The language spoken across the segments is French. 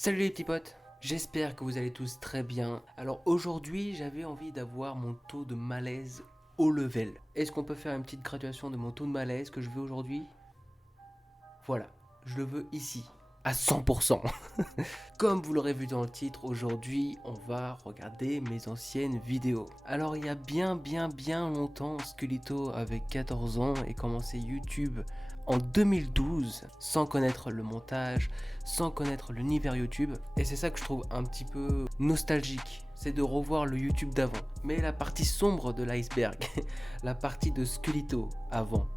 Salut les petits potes, j'espère que vous allez tous très bien. Alors aujourd'hui j'avais envie d'avoir mon taux de malaise au level. Est-ce qu'on peut faire une petite graduation de mon taux de malaise que je veux aujourd'hui? Voilà, je le veux ici, à 100%. Comme vous l'aurez vu dans le titre, aujourd'hui on va regarder mes anciennes vidéos. Alors il y a bien longtemps, Sculito avait 14 ans et commençait YouTube en 2012 sans connaître le montage, sans connaître l'univers YouTube. Et c'est ça que je trouve un petit peu nostalgique, c'est de revoir le YouTube d'avant. Mais la partie sombre de l'iceberg, la partie de Sculito avant.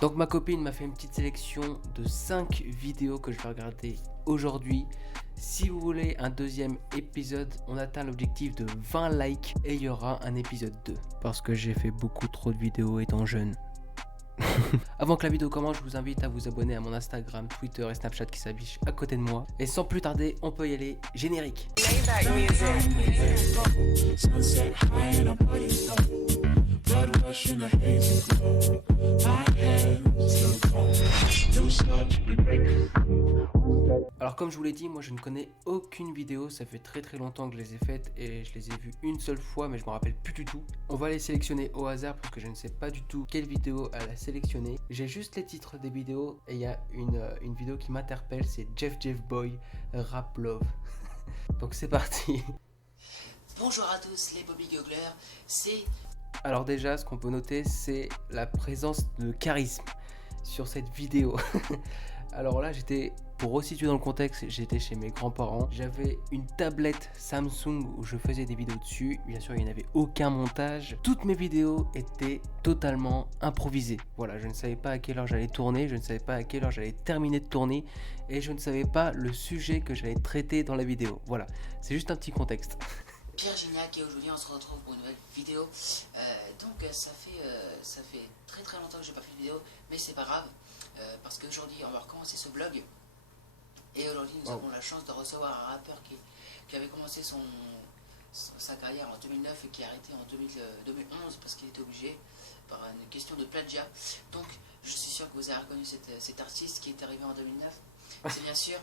Donc ma copine m'a fait une petite sélection de 5 vidéos que je vais regarder aujourd'hui. Si vous voulez un deuxième épisode, on atteint l'objectif de 20 likes et il y aura un épisode 2. Parce que j'ai fait beaucoup trop de vidéos étant jeune. Avant que la vidéo commence, je vous invite à vous abonner à mon Instagram, Twitter et Snapchat qui s'affichent à côté de moi. Et sans plus tarder, on peut y aller. Générique. Alors comme je vous l'ai dit, moi je ne connais aucune vidéo, ça fait très longtemps que je les ai faites et je les ai vues une seule fois mais je me rappelle plus du tout. On va les sélectionner au hasard parce que je ne sais pas du tout quelle vidéo elle a sélectionné. J'ai juste les titres des vidéos et il y a une vidéo qui m'interpelle, c'est Jeff Boy Rap Love. Donc c'est parti. Bonjour à tous les Bobby Gogglers, c'est... Alors déjà ce qu'on peut noter c'est la présence de charisme sur cette vidéo. Alors là pour resituer dans le contexte, j'étais chez mes grands-parents. J'avais une tablette Samsung où je faisais des vidéos dessus. Bien sûr, il n'y avait aucun montage. Toutes mes vidéos étaient totalement improvisées. Voilà, je ne savais pas à quelle heure j'allais tourner, je ne savais pas à quelle heure j'allais terminer de tourner et je ne savais pas le sujet que j'allais traiter dans la vidéo. Voilà, c'est juste un petit contexte. Pierre Gignac et aujourd'hui on se retrouve pour une nouvelle vidéo. Ça fait très longtemps que j'ai pas fait de vidéo, mais c'est pas grave parce qu'aujourd'hui on va recommencer ce vlog. Et aujourd'hui nous avons la chance de recevoir un rappeur qui avait commencé sa carrière en 2009 et qui a arrêté en 2011 parce qu'il était obligé par une question de plagiat. Donc je suis sûr que vous avez reconnu cet artiste qui est arrivé en 2009. C'est bien sûr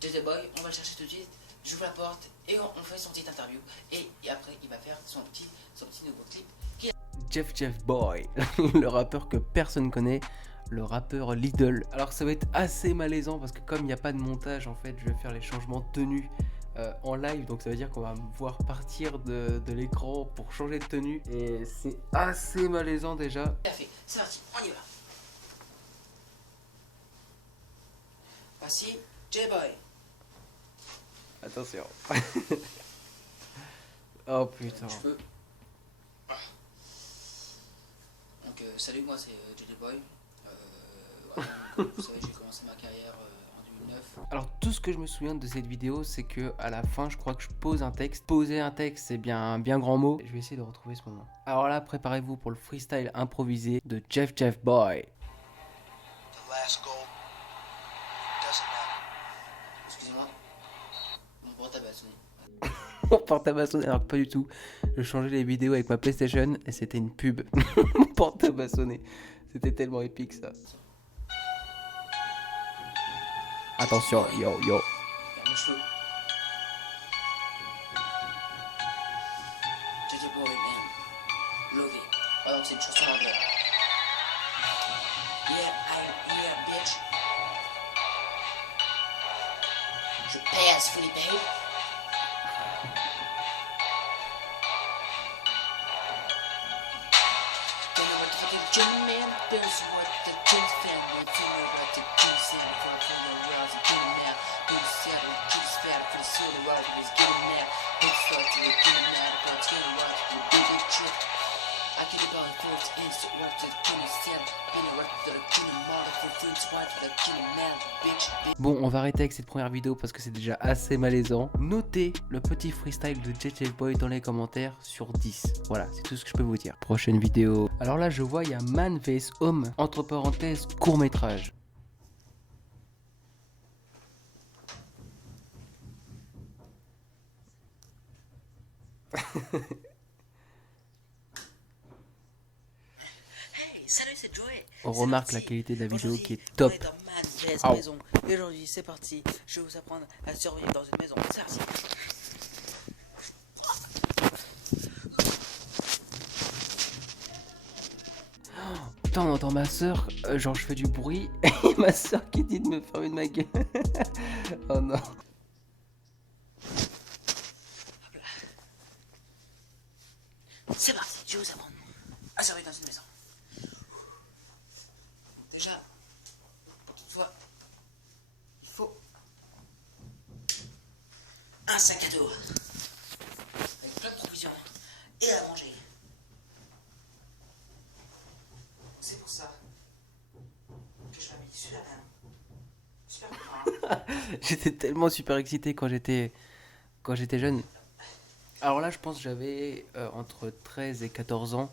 JJ Boy, on va le chercher tout de suite. J'ouvre la porte et on fait son petite interview. Et après il va faire son petit nouveau clip. Jeff Boy, le rappeur que personne connaît. Le rappeur Lidl. Alors ça va être assez malaisant parce que comme il n'y a pas de montage en fait, je vais faire les changements de tenue en live, donc ça veut dire qu'on va me voir partir de l'écran pour changer de tenue et c'est assez malaisant déjà. C'est parti, on y va. Voici J-Boy. Attention. Oh putain. Donc salut, moi c'est JJ Boy. Vous savez, j'ai commencé ma carrière en 2009. Alors tout ce que je me souviens de cette vidéo, c'est que à la fin, je crois que je pose un texte. Poser un texte, c'est bien un bien grand mot. Je vais essayer de retrouver ce moment. Alors là, préparez-vous pour le freestyle improvisé de Jeff Boy. Excusez-moi, mon portable a sonné. Mon portable a sonné, alors que pas du tout. Je changeais les vidéos avec ma PlayStation et c'était une pub. Mon portable a sonné. C'était tellement épique ça. Attention, yo. Regarde mes cheveux. JJ Boy, man. Love it. Oh non, c'est une chanson anglaise. Yeah, bitch. Je pèse, Philippe. Jimmy man, this is what the James fan went to me, what the James said before I pull the wells and get him mad. Go to Seattle, James fat for the silver ride, he was getting mad. Go to start to get him mad, but it's getting right, the big trip. I get about it first instant work to the Kenny Sam, been a record to the Kenny Marley for food spot to the Kenny man, bitch. Bon, on va arrêter avec cette première vidéo parce que c'est déjà assez malaisant. Notez le petit freestyle de JJ Boy dans les commentaires sur 10. Voilà, c'est tout ce que je peux vous dire. Prochaine vidéo. Alors là, je vois, il y a Man vs Home, entre parenthèses, court métrage. Salut, c'est Joey. On remarque la qualité de la vidéo qui est top. On est dans Man vs mauvaise Au. maison. Et aujourd'hui, c'est parti. Je vais vous apprendre à survivre dans une maison. C'est parti. Putain, on entend ma soeur, genre je fais du bruit, et ma soeur qui dit de me fermer de ma gueule. Oh non. C'est parti. Je vais vous apprendre à survivre dans une maison. Déjà, pour qu'il soit, il faut un sac à dos avec plein de provisions et à manger. C'est pour ça que je m'habille super bien. Super bien. J'étais tellement super excité quand j'étais jeune. Alors là, je pense que j'avais entre 13 et 14 ans.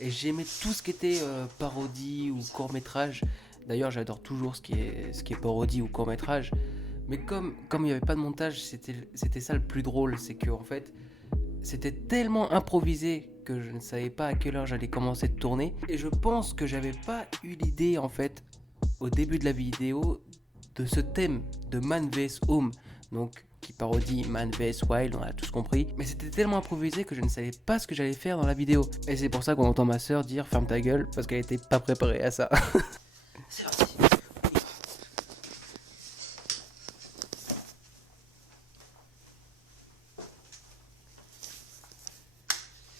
Et j'aimais tout ce qui était parodie ou court-métrage. D'ailleurs, j'adore toujours ce qui est parodie ou court-métrage. Mais comme il n'y avait pas de montage, c'était ça le plus drôle. C'est que en fait, c'était tellement improvisé que je ne savais pas à quelle heure j'allais commencer de tourner. Et je pense que j'avais pas eu l'idée, en fait, au début de la vidéo, de ce thème de Man vs Home. Donc, qui parodie Man vs Wild, on a tous compris. Mais c'était tellement improvisé que je ne savais pas ce que j'allais faire dans la vidéo. Et c'est pour ça qu'on entend ma soeur dire ferme ta gueule, parce qu'elle était pas préparée à ça. C'est parti.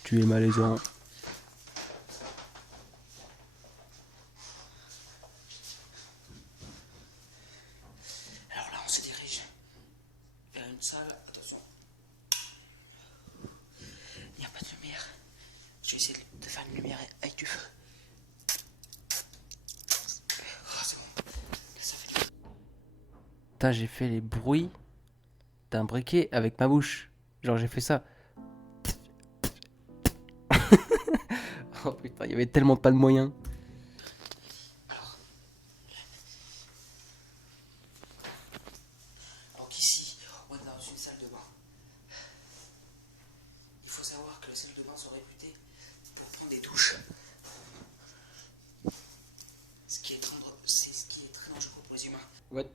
Tu es malaisant. Alors là, on se dirige vers une salle. Attention. Il n'y a pas de lumière. Je vais essayer de faire une lumière avec du feu. Oh, c'est bon. Ça fait du... Putain, j'ai fait les bruits d'un briquet avec ma bouche. Genre, j'ai fait ça. Oh putain, il y avait tellement pas de moyens. Alors qu'ici, on est dans une salle de bain. Il faut savoir que les salles de bain sont réputées pour prendre des douches. C'est ce qui est très dangereux pour les humains. What?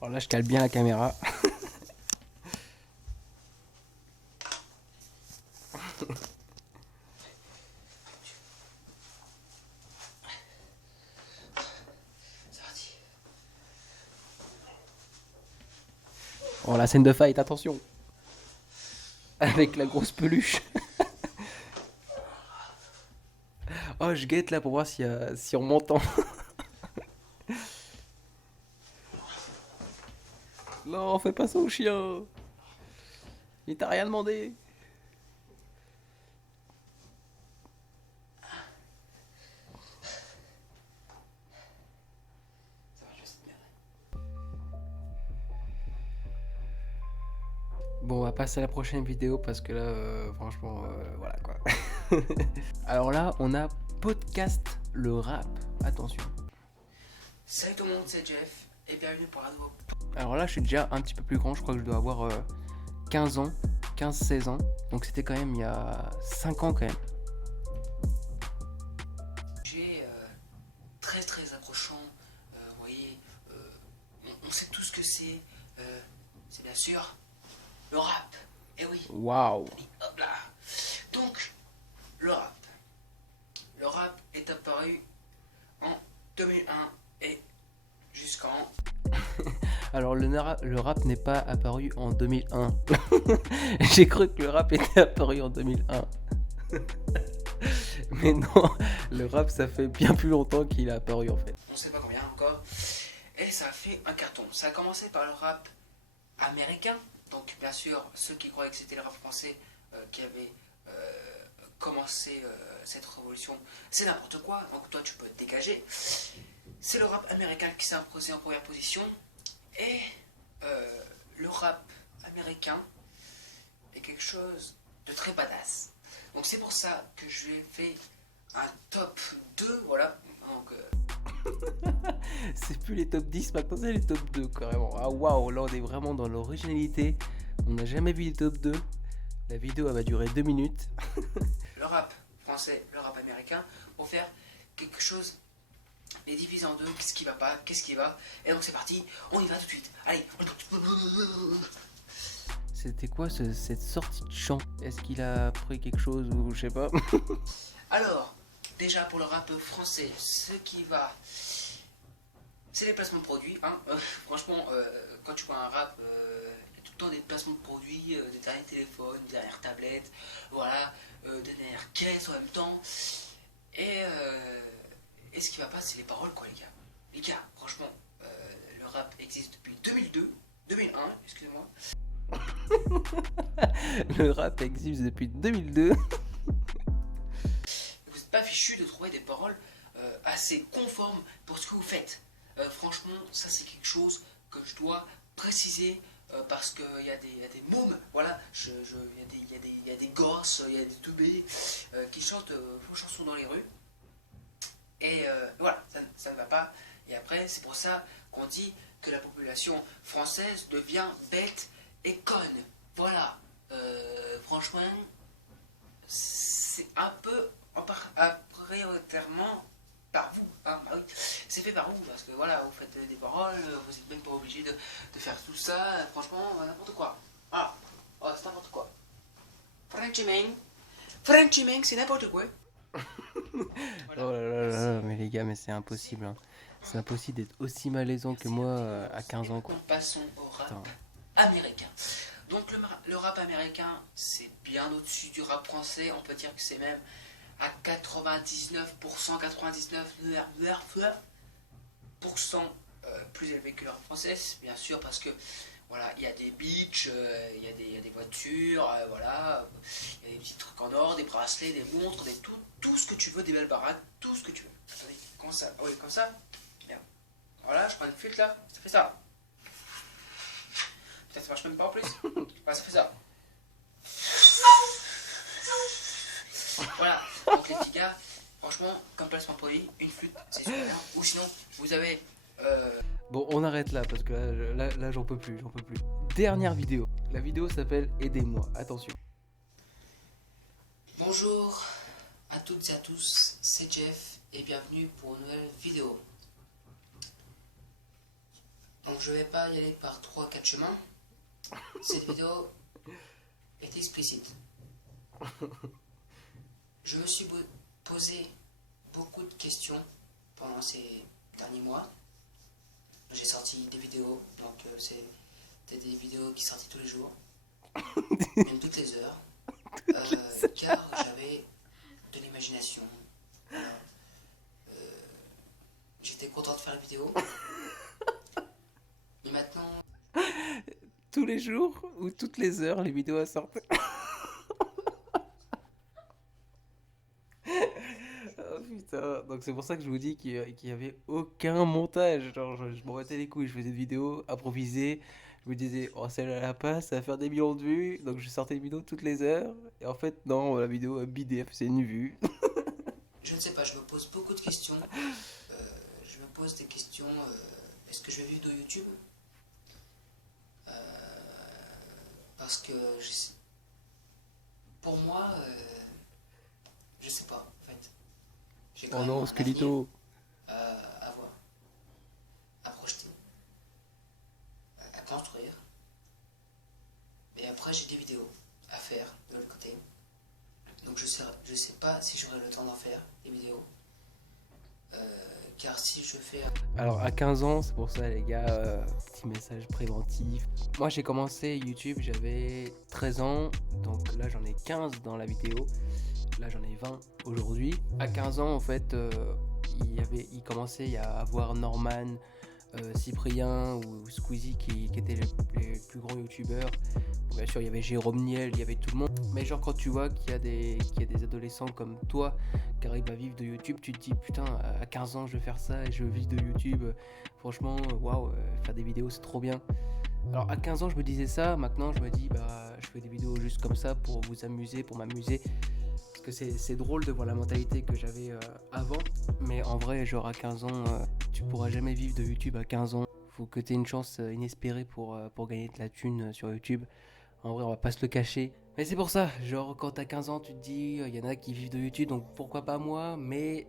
Alors là, je cale bien la caméra. C'est parti. Oh, la scène de fight, attention. Avec la grosse peluche. Oh, je guette là pour voir si on m'entend. Non, fais pas ça au chien. Il t'a rien demandé. Ça va, je vais essayer de merde. Bon, on va passer à la prochaine vidéo parce que là, franchement, voilà quoi. Alors là, on a podcast le rap. Attention. Salut tout le monde, c'est Jeff et bienvenue pour un nouveau. Alors là, je suis déjà un petit peu plus grand. Je crois que je dois avoir 15 ans, 15-16 ans. Donc c'était quand même il y a 5 ans quand même. J'ai très très approchant. Vous voyez, on sait tout ce que c'est. C'est bien sûr le rap. Eh oui. Waouh. Hop là. Donc, le rap. Le rap est apparu en 2001 et jusqu'en... Alors le rap n'est pas apparu en 2001. J'ai cru que le rap était apparu en 2001. Mais non, le rap ça fait bien plus longtemps qu'il est apparu en fait. On sait pas combien encore. Et ça a fait un carton. Ça a commencé par le rap américain. Donc bien sûr, ceux qui croyaient que c'était le rap français qui avait commencé cette révolution, c'est n'importe quoi. Donc toi tu peux te dégager. C'est le rap américain qui s'est imposé en première position. Et le rap américain est quelque chose de très badass. Donc c'est pour ça que je lui ai fait un top 2, voilà. Donc, C'est plus les top 10, maintenant c'est les top 2 carrément. Ah waouh, là on est vraiment dans l'originalité. On n'a jamais vu les top 2. La vidéo elle va durer 2 minutes. Le rap français, le rap américain, pour faire quelque chose, les diviser en deux, qu'est-ce qui va pas, qu'est-ce qui va. Et donc c'est parti, on y va tout de suite. Allez, C'était quoi cette sortie de chant? Est-ce qu'il a appris quelque chose ou je sais pas? Alors, déjà pour le rap français, ce qui va, c'est les placements de produits. Hein. Franchement, quand tu vois un rap, il y a tout le temps des placements de produits, des derniers téléphones, des dernières tablettes, voilà, des dernières caisses en même temps. Et ce qui va pas, c'est les paroles, quoi, les gars. Les gars, franchement, le rap existe depuis 2001, excusez-moi. Le rap existe depuis 2002. Vous n'êtes pas fichu de trouver des paroles assez conformes pour ce que vous faites. Franchement, ça c'est quelque chose que je dois préciser parce qu'il y a des mômes, voilà, il y a des gosses, il y a des teubés qui chantent vos chansons dans les rues. Et voilà, ça ne va pas. Et après, c'est pour ça qu'on dit que la population française devient bête et conne. Voilà, franchement, c'est un peu prioritairement par vous. Hein, bah oui, c'est fait par vous, parce que voilà, vous faites des paroles, vous n'êtes même pas obligé de faire tout ça, franchement, n'importe quoi. Voilà, c'est n'importe quoi. Frenchy Ming, c'est n'importe quoi. Voilà. Oh là là, mais les gars, mais c'est impossible. Hein. C'est impossible d'être aussi malaisant que moi à 15 ans. Quoi. Passons au rap américain. Donc le rap américain, c'est bien au-dessus du rap français. On peut dire que c'est même à 99%, 99% plus élevé que le rap français. Bien sûr, parce que voilà, il y a des beats, il y a des voitures, voilà, il y a des petits trucs en or, des bracelets, des montres, tout ce que tu veux, des belles baraques, tout ce que tu veux. Attendez, comme ça, oui, comme ça. Bien. Voilà, je prends une flûte là, ça fait ça. Peut-être ça marche même pas en plus. Voilà, ça fait ça. Voilà, donc les petits gars, franchement, comme placement produit, une flûte, c'est super bien. Ou sinon, vous avez... Bon, on arrête là parce que là j'en peux plus, Dernière vidéo. La vidéo s'appelle Aidez-moi. Attention. Bonjour à toutes et à tous, c'est Jeff et bienvenue pour une nouvelle vidéo. Donc je vais pas y aller par 3-4 chemins. Cette vidéo est explicite. Je me suis posé beaucoup de questions pendant ces derniers mois. J'ai sorti des vidéos, donc c'était des vidéos qui sortaient tous les jours, même toutes les heures, car j'avais de l'imagination. Voilà. J'étais content de faire la vidéo. Mais maintenant... Tous les jours ou toutes les heures, les vidéos sortent. Oh putain, donc c'est pour ça que je vous dis qu'il y avait aucun montage. Genre, je m'en battais les couilles, je faisais des vidéos improvisées. Je me disais, oh celle-là la passe, ça va faire des millions de vues. Donc je sortais des vidéos toutes les heures. Et en fait, non, la vidéo BDF, c'est une vue. Je ne sais pas, je me pose beaucoup de questions. Je me pose des questions, est-ce que je vais vivre de YouTube? Parce que pour moi, je sais pas en fait. J'ai quand Oh même non, un Skelito. avenir à voir, à projeter, à construire. Et après j'ai des vidéos à faire de l'autre côté. Donc je sais pas si j'aurai le temps d'en faire des vidéos. Car si je fais... Alors à 15 ans, c'est pour ça les gars, petit message préventif. Moi j'ai commencé YouTube, j'avais 13 ans, donc là j'en ai 15 dans la vidéo. Là j'en ai 20 aujourd'hui. À 15 ans en fait, il commençait à avoir Norman, Cyprien ou Squeezie qui étaient les plus grands youtubeurs. Bon, bien sûr il y avait Jérôme Niel, il y avait tout le monde. Mais genre quand tu vois qu'il y a des adolescents comme toi qui arrivent à vivre de YouTube, tu te dis putain à 15 ans je vais faire ça et je veux vivre de YouTube. Franchement waouh, faire des vidéos c'est trop bien. Alors à 15 ans je me disais ça, maintenant je me dis bah je fais des vidéos juste comme ça pour vous amuser, pour m'amuser. Parce que c'est drôle de voir la mentalité que j'avais avant. Mais en vrai genre à 15 ans tu pourras jamais vivre de YouTube à 15 ans. Faut que tu aies une chance inespérée pour gagner de la thune sur YouTube. En vrai on va pas se le cacher. Mais c'est pour ça, genre quand t'as 15 ans, tu te dis, il y en a qui vivent de YouTube, donc pourquoi pas moi, mais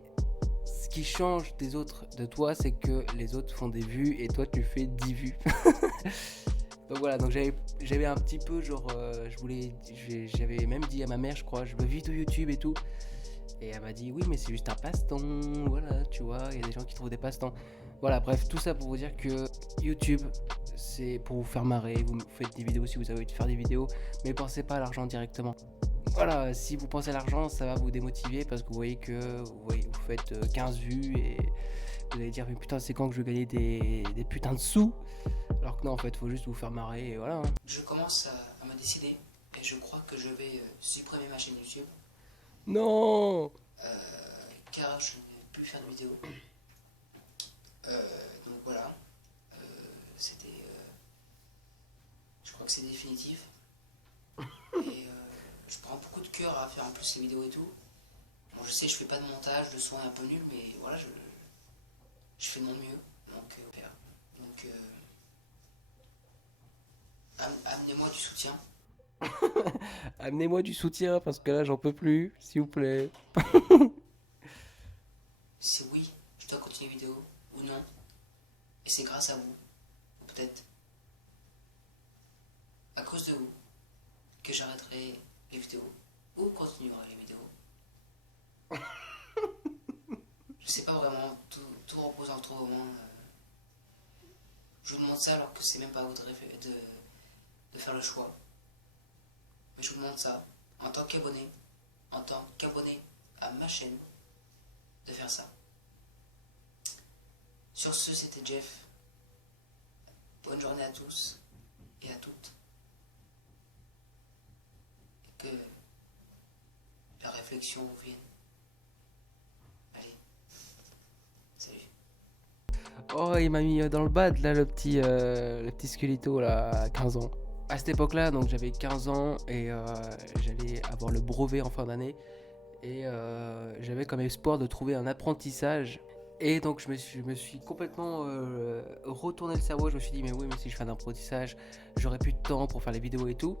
ce qui change des autres, de toi, c'est que les autres font des vues et toi tu fais 10 vues. Donc voilà, donc j'avais un petit peu genre, j'avais même dit à ma mère, je crois, je veux vivre de YouTube et tout. Et elle m'a dit, oui, mais c'est juste un passe-temps, voilà, tu vois, il y a des gens qui trouvent des passe-temps. Voilà, bref, tout ça pour vous dire que YouTube, c'est pour vous faire marrer, vous faites des vidéos si vous avez envie de faire des vidéos, mais pensez pas à l'argent directement. Voilà, si vous pensez à l'argent, ça va vous démotiver parce que vous voyez que vous faites 15 vues et vous allez dire, mais putain, c'est quand que je vais gagner des putains de sous? Alors que non, en fait, faut juste vous faire marrer et voilà. Je commence à me décider et je crois que je vais supprimer ma chaîne YouTube Non. car je ne vais plus faire de vidéos. Donc voilà, je crois que c'est définitif. Et je prends beaucoup de cœur à faire en plus ces vidéos et tout. Bon, je sais, je fais pas de montage, le son est un peu nul, mais voilà, je fais de mon mieux. Donc, amenez-moi du soutien. Amenez-moi du soutien parce que là, j'en peux plus, s'il vous plaît. C'est oui, je dois continuer les vidéos, ou non. Et c'est grâce à vous, ou peut-être à cause de vous, que j'arrêterai les vidéos, ou continuerai les vidéos. Je sais pas vraiment, tout repose entre vos mains. Je vous demande ça alors que c'est même pas à vous de faire le choix. Mais je vous demande ça, en tant qu'abonné à ma chaîne, de faire ça. Sur ce, c'était Jeff. Bonne journée à tous et à toutes. Et que la réflexion vous vienne. Allez, salut. Oh, il m'a mis dans le bad là, le petit squelito là, à 15 ans. À cette époque-là, donc j'avais 15 ans et j'allais avoir le brevet en fin d'année. Et j'avais comme espoir de trouver un apprentissage. Et donc je me suis complètement retourné le cerveau. Je me suis dit, mais oui, mais si je fais un apprentissage, j'aurai plus de temps pour faire les vidéos et tout.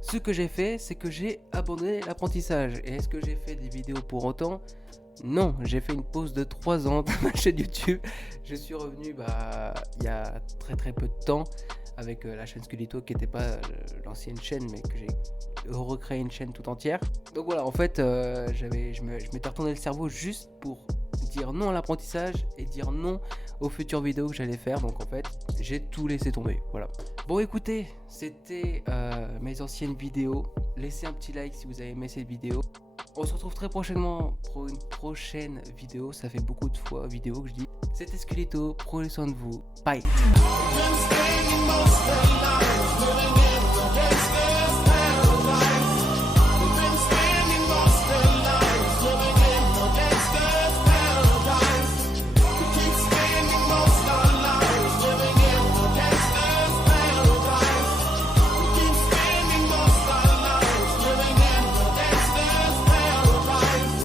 Ce que j'ai fait, c'est que j'ai abandonné l'apprentissage. Et est-ce que j'ai fait des vidéos pour autant? Non, j'ai fait une pause de 3 ans dans ma chaîne YouTube. Je suis revenu il y a très peu de temps avec la chaîne Squelito qui n'était pas l'ancienne chaîne mais que j'ai recréé une chaîne tout entière. Donc voilà, en fait, je m'étais retourné le cerveau juste pour dire non à l'apprentissage et dire non aux futures vidéos que j'allais faire. Donc en fait, j'ai tout laissé tomber. Voilà. Bon, écoutez, c'était mes anciennes vidéos. Laissez un petit like si vous avez aimé cette vidéo. On se retrouve très prochainement pour une prochaine vidéo. Ça fait beaucoup de fois vidéo que je dis. C'était Squelito, prenez soin de vous. Bye.